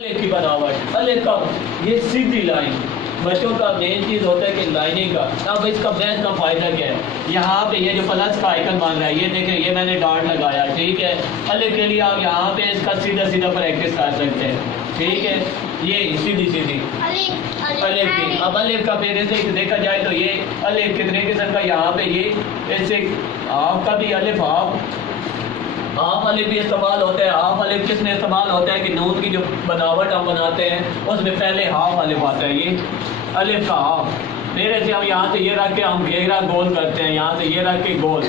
की बनावट अलिफ का ये सीधी लाइन बच्चों का मेन चीज होता है कि लाइनिंग का। अब इसका मैथ का फायदा क्या है, यहाँ पे ये जो प्लस का आइकन मान रहा है, ये देखें ये मैंने डॉट लगाया, ठीक है। अलिफ के लिए आप यहाँ पे इसका सीधा सीधा प्रैक्टिस कर सकते हैं, ठीक है। ये सीधी सीधी अलिफ की। अब अलिफ का फिर ऐसे देखा जाए तो ये अलिफ कितने किस्म का, यहाँ पे ये ऐसे हाफ का भी अलिफ हाफ अलिफ भी इस्तेमाल होता है। हाफ अलिफ किसमें इस्तेमाल होता है कि नून की जो बनावट हम बनाते हैं उसमें पहले हाफ अलिफ आता है, ये अलिफ का हाफ। मेरे से हम यहाँ से ये रख के हम घेरा गोल करते हैं, यहाँ से ये रख के गोल।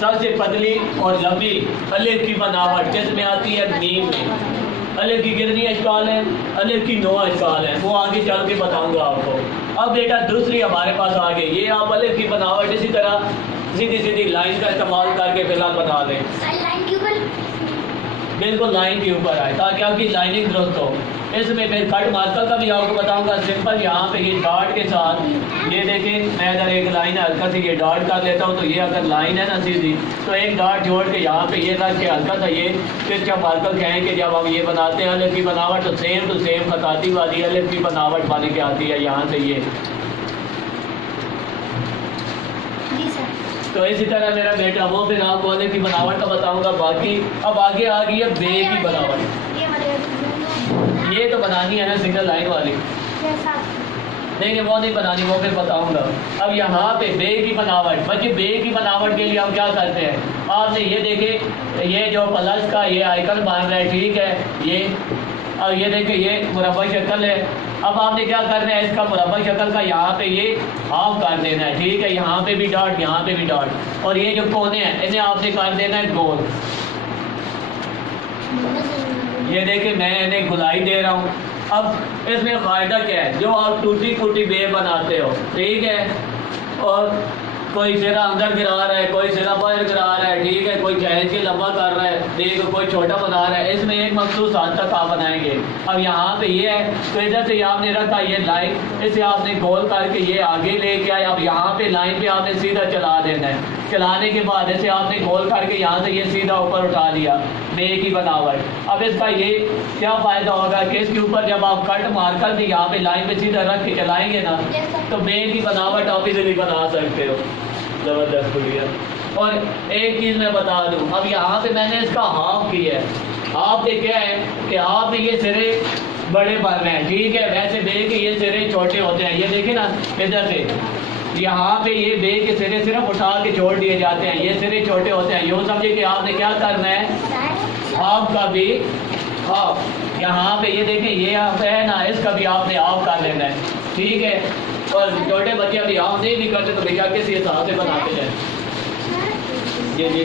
सबसे पतली और लंबी अलिफ की बनावट किसमें आती है, मीम में। अलिफ की कितनी अशकाल है, अलिफ की 9 अशकाल है, वो आगे चल के बताऊंगा आपको। अब बेटा दूसरी हमारे पास आ गई, ये आप अलिफ की बनावट इसी तरह सीधी सीधी लाइन का इस्तेमाल करके फिलहाल बना लें, बिल्कुल लाइन के ऊपर आए ताकि आपकी लाइनिंग दुरुस्त हो। इसमें मैं कट मार्कर का भी आपको बताऊंगा सिंपल। यहाँ पे ये डॉट के साथ ये देखें, मैं अगर एक लाइन हल्का से ये डॉट कर लेता हूँ तो ये अगर लाइन है ना सीधी, तो एक डॉट जोड़ के यहाँ पे ये रख के हल्का सा ये तिरछा मार्कर कहेंगे। जब हम ये बनाते हैं अलिफ की बनावट तो सेम टू सेम खताती वाली अलिफ की बनावट वाली के आती है यहाँ से ये। तो इसी तरह मेरा बेटा वो फिर आपको अलिफ की बनावट का बताऊंगा। बाकी अब आगे आ गई है बे की बनावट, ये तो बनानी है ना सिंगल लाइन वाली, नहीं वो नहीं बनानी, वो फिर बताऊंगा। अब यहाँ पे बे की बनावट, बच्चे बे की बनावट के लिए हम क्या करते हैं, आपने ये देखे ये जो प्लस का ये आइकन बन रहा है, ठीक है ये, और ये देखे ये मुरब्बा शक्ल है। अब आपने क्या करना है, इसका मुरब्बा शक्ल का यहाँ पे ये हाफ कर देना है, ठीक है। यहाँ पे भी डॉट, यहाँ पे भी डॉट, और ये जो कोने हैं इन्हें आपने कर देना है गोल। ये देखे मैं इन्हें गुलाई दे रहा हूँ। अब इसमें फायदा क्या है, जो आप टूटी फूटी बे बनाते हो, ठीक है, और कोई सिरा अंदर गिरा रहा है, कोई सिरा बाहर गिरा रहा है, ठीक है, कोई खैज के लंबा कर रहा है, देखो कोई छोटा बना रहा है, इसमें एक मखसूस हद तक आप बनाएंगे। अब यहाँ पे ये है तो इधर से आपने रखा ये लाइन, इसे आपने गोल करके ये आगे लेके आए। अब यहाँ पे लाइन पे आपने सीधा चला देना है, चलाने के बाद इसे आपने गोल करके यहाँ से ये सीधा ऊपर उठा लिया, बे की बनावट। अब इसका ये क्या फायदा होगा कि इसके ऊपर जब आप कट मार कर भी यहाँ पे लाइन पे सीधा रख के चलाएंगे ना तो बे की बनावट आप इजीली बना सकते हो। जबरदस्त हुआ। और एक चीज मैं बता दूं, अब यहाँ पे मैंने इसका हाफ किया है। हाफ पे क्या है कि हाफ में ये सिरे बड़े बन रहे हैं, ठीक है, वैसे बे के ये सिरे छोटे होते हैं। ये देखे ना इधर से यहाँ पे ये बे के सिरे सिर्फ उठा के छोड़ दिए जाते हैं, ये सिरे छोटे होते हैं। यूँ समझे कि आपने क्या करना है, हाफ का भी हाफ यहाँ पे ये देखें ये हाफ है ना, इसका भी आपने हाफ कर लेना है, ठीक है। और छोटे बच्चे अभी हाफ नहीं भी करते तो भैया किसी हिसाब से बनाते हैं। जी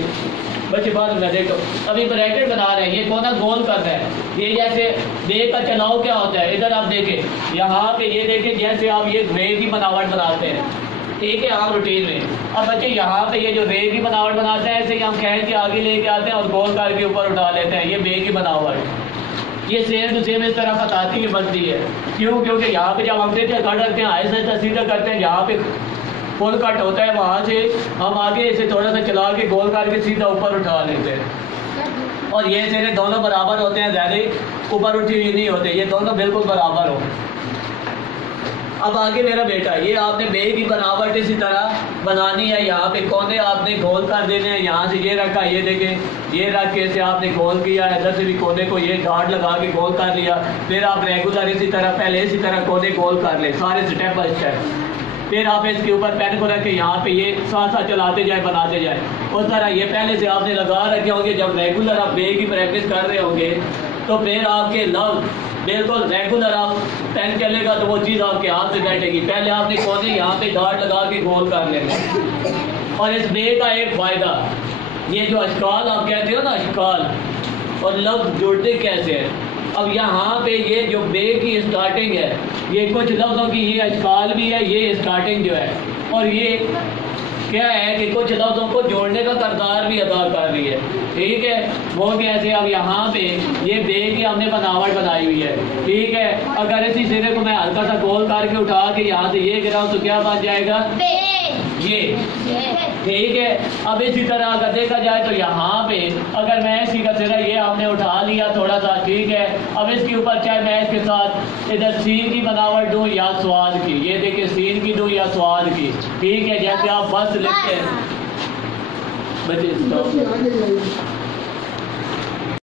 बच्चे बाद में देखो अभी ब्रैकेट बना रहे हैं, ये कोना गोल करना है। ये जैसे बे का चलाव क्या होता है, इधर आप देखें यहाँ पे ये देखें जैसे आप ये रे की बनावट बनाते हैं, ठीक है, आम रूटीन में। अब बच्चे यहाँ पे ये जो रे की बनावट बनाते हैं ऐसे ही हम खैर के आगे लेके आते हैं और गोल करके ऊपर उठा लेते हैं, ये बे की बनावट। ये सेम टू सेम इस तरह खताती की बनती है। क्यों, क्योंकि यहाँ पे जब हम कट रखते हैं ऐसा सीधा करते हैं, जहाँ पे फुल कट होता है वहाँ से हम आगे इसे थोड़ा सा चला के गोल करके सीधा ऊपर उठा लेते हैं। और ये सिरे दोनों बराबर होते हैं, ज़्यादा ऊपर उठी हुई नहीं होते, ये दोनों बिल्कुल बराबर हो। अब आगे मेरा बेटा ये आपने बे की बनावट इसी तरह बनानी है। यहाँ पे कोने आपने गोल कर देने हैं, यहाँ से ये रखा, ये देखें ये रख के इसे आपने गोल किया, इधर से भी कोने को ये डॉट लगा के गोल कर लिया। फिर आप रेगुलर इसी तरह पहले इसी तरह कोने गोल कर ले सारे स्टेप बाय स्टेप। फिर आप इसके ऊपर पेन को रख के यहाँ पे ये साथ साथ चलाते जाए बनाते जाए। उस तरह ये पहले से आपने लगा रखे होंगे, जब रेगुलर आप बे की प्रैक्टिस कर रहे होंगे तो फिर आपके लफ्ज़ बिल्कुल रेगुलर आप पेन चलेगा तो वो चीज़ आपके हाथ से बैठेगी। पहले आपने कोने यहाँ पे डॉट लगा के गोल कर लेंगे। और इस बे का एक फ़ायदा, ये जो अशकाल आप कहते हो ना अशकाल, और लफ्ज़ जुड़ते कैसे हैं। अब यहाँ पे ये जो बे की स्टार्टिंग है, ये कुछ लफ्ज़ों की ये अशकाल भी है, ये स्टार्टिंग जो है, और ये क्या है कि कुछ लफ्ज़ों को जोड़ने का किरदार भी अदा कर रही है, ठीक है। वो कैसे, अब यहाँ पे ये बे की हमने बनावट बनाई हुई है, ठीक है। अगर इसी सिरे को मैं हल्का सा गोल करके उठा के यहाँ से ये गिराऊं तो क्या बन जाएगा, ये ठीक है। अब इसी तरह अगर देखा जाए तो यहाँ पे अगर मैं इसी का सिरा ये आपने उठा लिया थोड़ा सा, ठीक है। अब इसके ऊपर चाहे मैं इसके साथ इधर सीन की बनावट दूँ या स्वाद की, ये देखिए सीन की दूँ या स्वाद की, ठीक है। जैसे आप बस लिखते हैं बच्चे